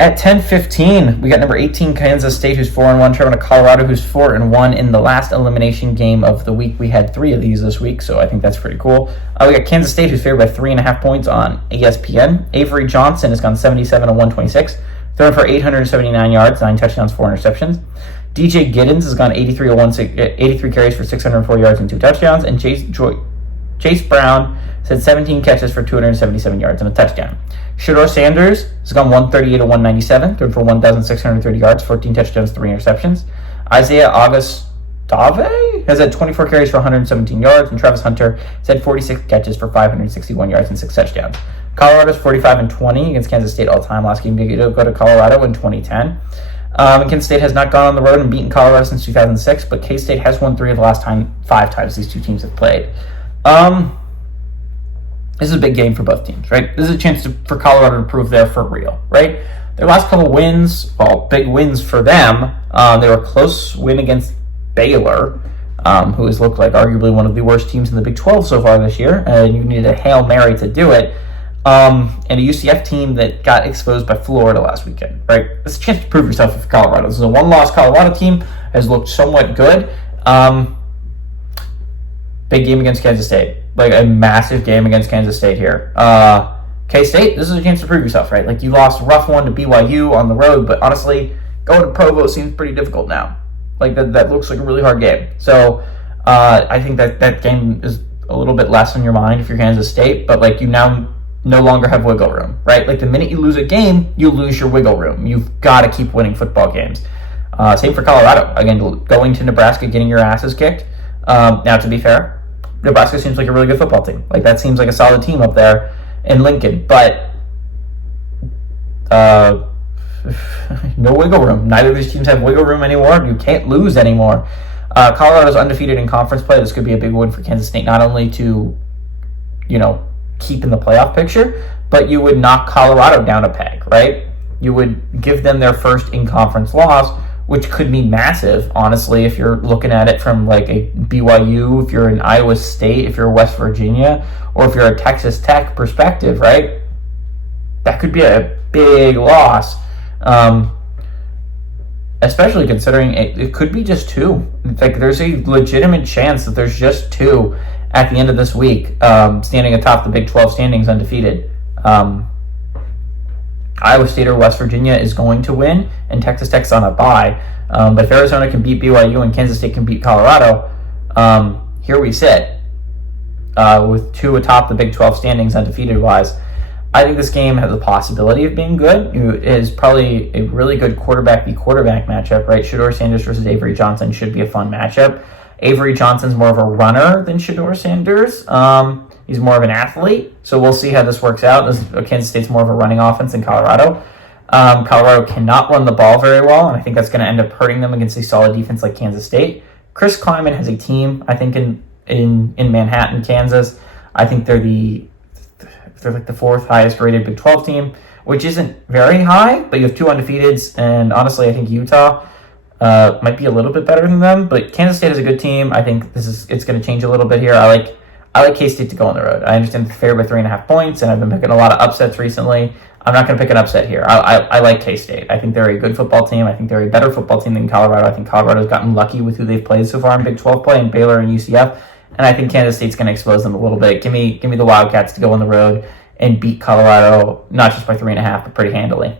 At 10:15, we got number 18 Kansas State, who's 4-1, traveling to Colorado, who's 4-1. In the last elimination game of the week, we had 3 of these this week, so I think that's pretty cool. We got Kansas State, who's favored by 3.5 points on ESPN. Avery Johnson has gone 77 of 126, throwing for 879 yards, 9 touchdowns, 4 interceptions. DJ Giddens has gone 83 carries for 604 yards and 2 touchdowns, and Chase Brown had 17 catches for 277 yards and a touchdown. Shedeur Sanders has gone 138 of 197, thrown for 1,630 yards, 14 touchdowns, 3 interceptions. Isaiah Augustave has had 24 carries for 117 yards, and Travis Hunter has had 46 catches for 561 yards and 6 touchdowns. Colorado's 45-20 against Kansas State all-time. Last game to go to Colorado in 2010. Kansas State has not gone on the road and beaten Colorado since 2006, but K-State has won 3 of the last 5 times these two teams have played. This is a big game for both teams, right? This is a chance for Colorado to prove they're for real, right? Their last couple wins, well, big wins for them. They were a close win against Baylor, who has looked like arguably one of the worst teams in the Big 12 so far this year, and you needed a Hail Mary to do it. And a UCF team that got exposed by Florida last weekend, right? It's a chance to prove yourself for Colorado. This is a one-loss Colorado team, has looked somewhat good. Big game against Kansas State. Like a massive game against Kansas State here. K-State, this is a chance to prove yourself, right? Like you lost a rough one to BYU on the road, but honestly, going to Provo seems pretty difficult now. Like that looks like a really hard game. So I think that game is a little bit less on your mind if you're Kansas State, but like you now no longer have wiggle room, right? Like the minute you lose a game, you lose your wiggle room. You've got to keep winning football games. Same for Colorado. Again, going to Nebraska, getting your asses kicked. Now, to be fair, Nebraska seems like a really good football team. Like that seems like a solid team up there in Lincoln, but no wiggle room. Neither of these teams have wiggle room anymore. You can't lose anymore. Colorado's undefeated in conference play. This could be a big win for Kansas State, not only to, keep in the playoff picture, but you would knock Colorado down a peg, right? You would give them their first in-conference loss, which could be massive, honestly, if you're looking at it from like a BYU, if you're in Iowa State, if you're West Virginia, or if you're a Texas Tech perspective, right? That could be a big loss, especially considering it could be just 2. Like there's a legitimate chance that there's just 2 at the end of this week, standing atop the Big 12 standings undefeated. Iowa State or West Virginia is going to win, and Texas Tech's on a bye. But if Arizona can beat BYU and Kansas State can beat Colorado, here we sit with 2 atop the Big 12 standings undefeated-wise. I think this game has a possibility of being good. It is probably a really good quarterback v. quarterback matchup, right? Shedeur Sanders versus Avery Johnson should be a fun matchup. Avery Johnson's more of a runner than Shedeur Sanders. He's more of an athlete, so we'll see how this works out. Kansas State's more of a running offense than Colorado. Colorado cannot run the ball very well, and I think that's going to end up hurting them against a solid defense like Kansas State. Chris Klieman has a team, I think, in Manhattan, Kansas. I think they're like the 4th highest rated Big 12 team, which isn't very high, but you have 2 undefeateds, and honestly, I think Utah might be a little bit better than them, but Kansas State is a good team. I think it's going to change a little bit here. I like K-State to go on the road. I understand they're favored by 3.5 points, and I've been picking a lot of upsets recently. I'm not going to pick an upset here. I like K-State. I think they're a good football team. I think they're a better football team than Colorado. I think Colorado's gotten lucky with who they've played so far in Big 12 play, and Baylor and UCF, and I think Kansas State's going to expose them a little bit. Give me the Wildcats to go on the road and beat Colorado, not just by 3.5, but pretty handily.